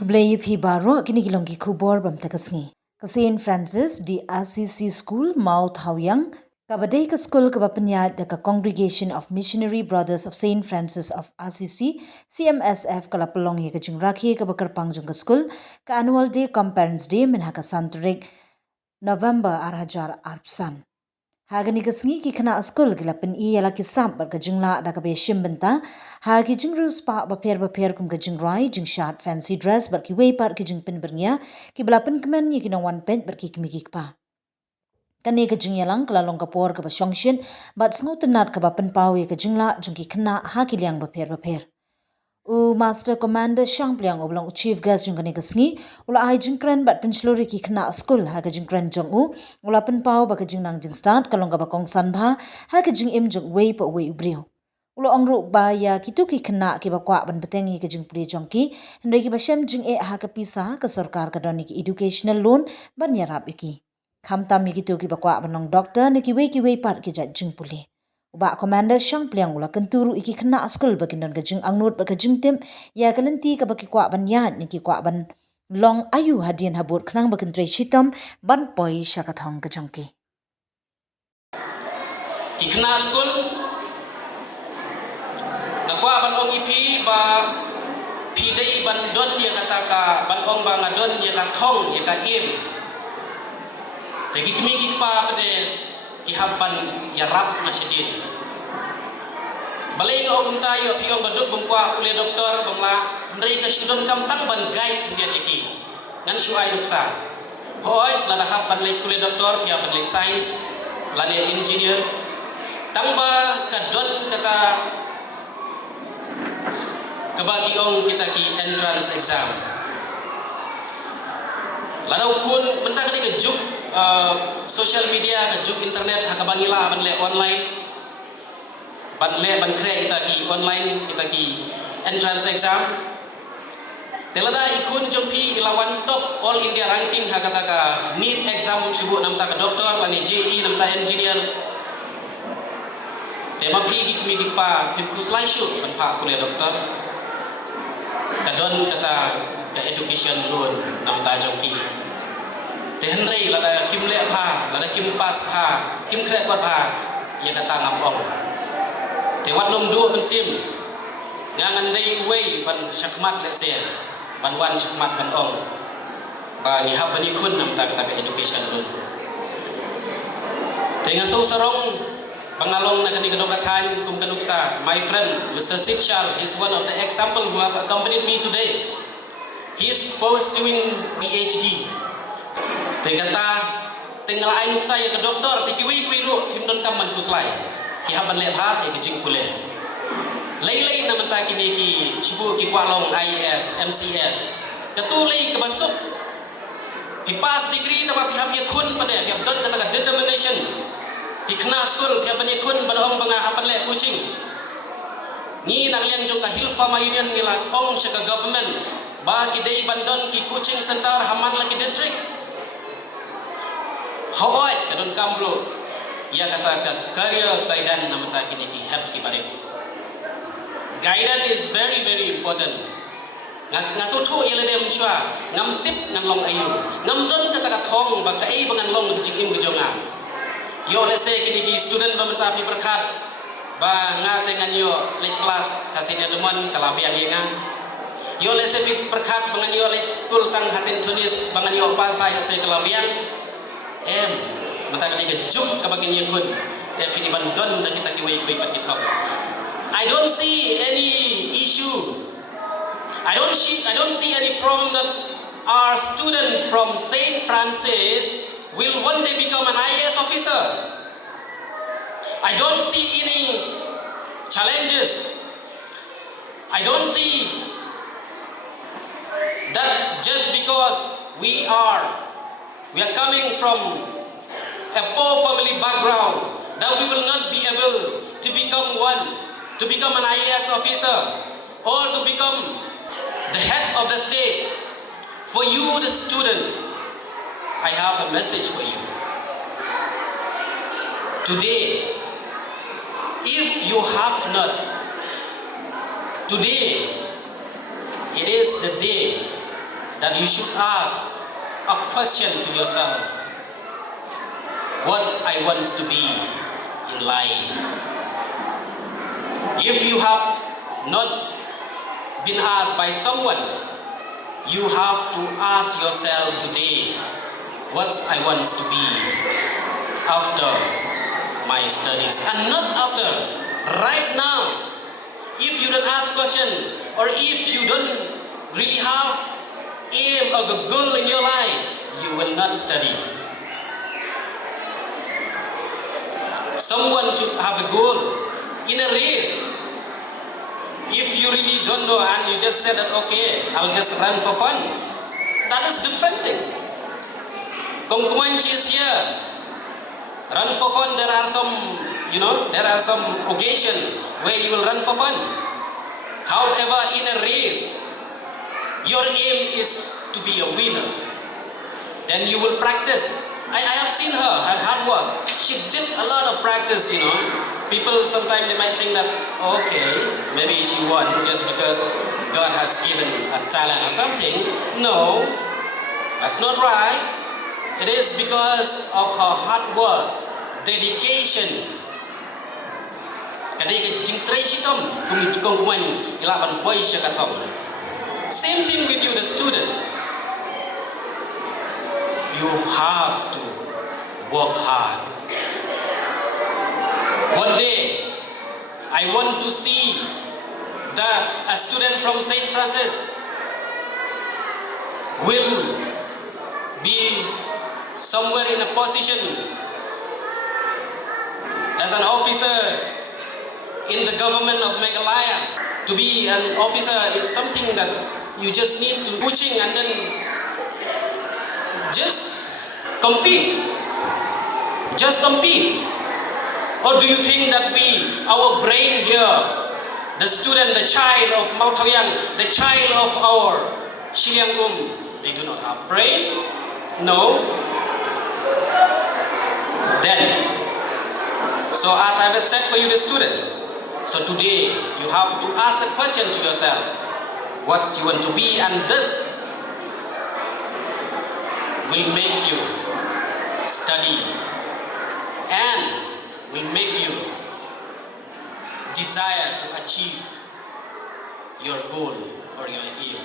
Kublai phi baro kini kilongki khubor bam takasngi. Saint Francis di RCC School Mouth Hawyang kabadai ka school kabapanya da ka Congregation of Missionary Brothers of Saint Francis of RCC CMSF kalapalong ye ka jingrakhi ka bakar pangjung ka school ka annual day cum parents day minha ka santurik November 2000 Hagani kasngi ki khana school gilapen I yala ki sam bar ka jingla da ka be shimbenta hagi jingru spa ba pher kum ka jingrai jing short fancy dress bar ki way par ki jingpin bernya ki belapen kemen ye ki na one pen bar ki kimi ki pa kane ka jingyalang kala long ka por ka ba shongshin bat sngo tenat ka ba pen pau ye ka jingla jing ki khana ha ki liang ba pher U Master Commander Shang Pliang oblong Chief Guest jung kani kasngi ula ai jingkren bat penslori ki khna school ha ka jingkren jong u ula pen pau ba ka jingnang jing start kalong ka ba kong san bha ha ka jing im jong wei pa wei ubrio ula ongru ba ya kitu ki khna ki ba kwa ban beteng ki jing pri jong ki hndai ki ba shem jing e ha ka pisa ka sarkar ka doni ki educational loan ban ya rap ki khamta mi kitu ki ba kwa banong doctor ne ki wei par ki ja jing puli Uba Commander Shang Pliang ula kenturu iki kena school baginan ke jing angnut ba ke jing tim ya kalenti ka baki kwa ban ya ni ki kwa ban long ayu hadian habur khnang bakin trai shitam ban poi shakathong ke jongki ikna school na kwa ban ong ipi ba pidai ban don ya kata ka ban ong ba ngadon ya ka thong ya ka im tegi kimi ki pa pade ihapan ya rap masyidin balai ga ogum tayo piong baduk bangkwa kule doktor bangla ndai ka student kam tang ban guide indian iki ngan suai nuksa hoy lada hap ban lek kule doktor pia ban lek science lada engineer tangba ka don kata kabagi ong kita ki entrance exam lada ukun mentang ni ke juk social media ke juk internet ha kabangila ban le online ban le ban kre kita ki online kita ki entrance exam telada ikun jompi ilawan top all India ranking ha kata ka NEET exam subuh namta ka doktor lani JE namta engineer tema pi ki kimi ki pa pim ku slideshow ban pa kuliah doktor kadon kata ke education loan namta jompi Tehenrei lada kim le pha lada kim pas pha kim kre kwat pha ya kata ngapong te wat nom du MCM ngangan dei wei ban shakmat le se ban wan shakmat ban ong ba ni hab ni khun nam ta kata education loan te ngaso sarong pangalong na kani kadong kathan kum kanuksa my friend Mr. Sikshal is one of the example who have accompanied me today. He is pursuing PhD Tegata tinggal ai nuk saya ke doktor tikiwi lu himdon kam man kuslai ki haban le tha e kijing kule lei na menta ki ki chibu ki kwalong IAS MCS katu lei ke basuk ki pass degree ta pi hab ye khun pade pi don kata determination ki khna school pi ban ye khun ban ong banga haban le coaching ni nak lian jong ka hilfa ma union nila ong shaka government ba ki dei bandon ki coaching center haman la ki district Hawai kadon kamlo ya kata ka career guidance namata kini ki help ki bare guidance is very important ngaso thu yeledem shwa ngam tip ngan long ayu ngam don kata ka thong ba ka ei bangan long ki chikim ki jonga yo le se kini ki student namata pi prakhat ba nga te ngan yo le class hasin edemon kalabian yenga yo le se pi prakhat bangan yo le school tang hasin tunis bangan yo pas bai hasin kalabian mata kini juk kabagin yang kun tapi ban don na kita ki wei pat kita I don't see any issue I don't see any problem that our student from Saint Francis will one day become an IAS officer. I don't see any challenges. I don't see that just because we are coming from a poor family background that we will not be able to become an IAS officer or to become the head of the state. For you, the student, I have a message for you. Today, if you have not, today, it is the day that you should ask a question to yourself. What I want to be in life. If you have not been asked by someone, you have to ask yourself today, what I want to be after my studies, and not after, right now. If you don't ask question, or if you don't really have aim or the goal in your life, you will not study. Someone should have a goal in a race. If you really don't know and you just said that, okay, I'll just run for fun, that is different thing. Kongkumanchi is here. Run for fun, there are some occasion where you will run for fun. However, in a race, your aim is to be a winner. Then you will practice. I have seen her hard work. She did a lot of practice, People sometimes they might think that, okay, maybe she won just because God has given a talent or something. No, that's not right. It is because of her hard work, dedication. Same thing with you, the student. You have to work hard. One day, I want to see that a student from St. Francis will be somewhere in a position as an officer in the government of Meghalaya. To be an officer, it's something that you just need to pushing and then just compete. Just compete. Or do you think that our brain here, the student, the child of Mount Haoyang, the child of our Shiliangum, they do not have brain? No. Then, so as I have said for you, the student, so today you have to ask a question to yourself, what you want to be, and this will make you study and will make you desire to achieve your goal or your aim.